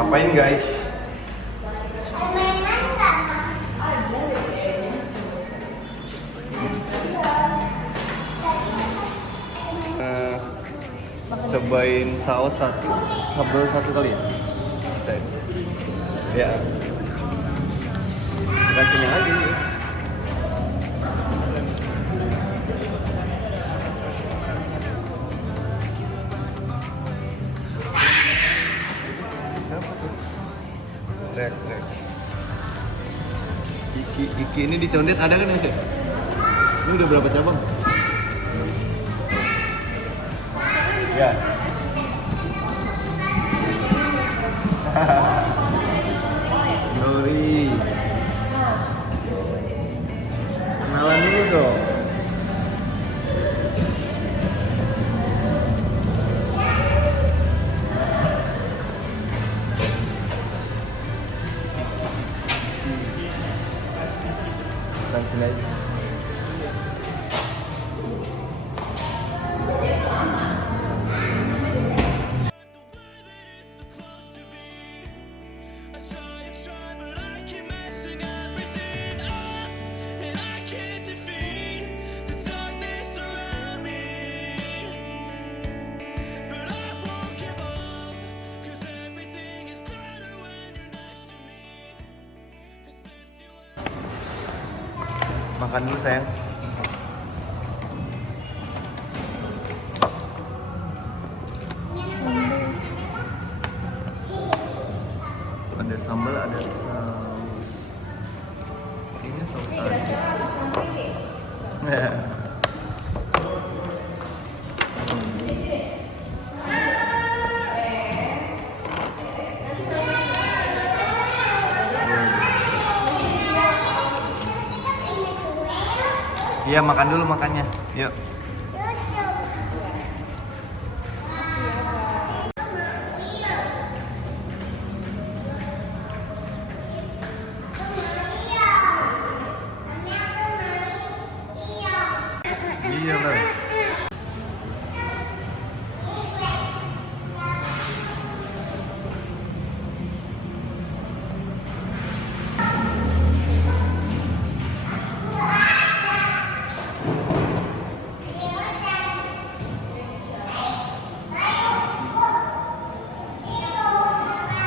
Ngapain guys? Cobain saus satu, sambal satu kali ya? Bisa ya? Ya. Bukan kenyang lagi ya. Apa tuh? Rek. Iki ini di Condet ada kan ya? Ini udah berapa cabang? Ya. Nori. Kenalan dulu dong. Sini aja. Makan dulu sayang. Ada sambal, ada saus. Ini saus tadi. Ya. Iya, makan dulu makannya. Yuk.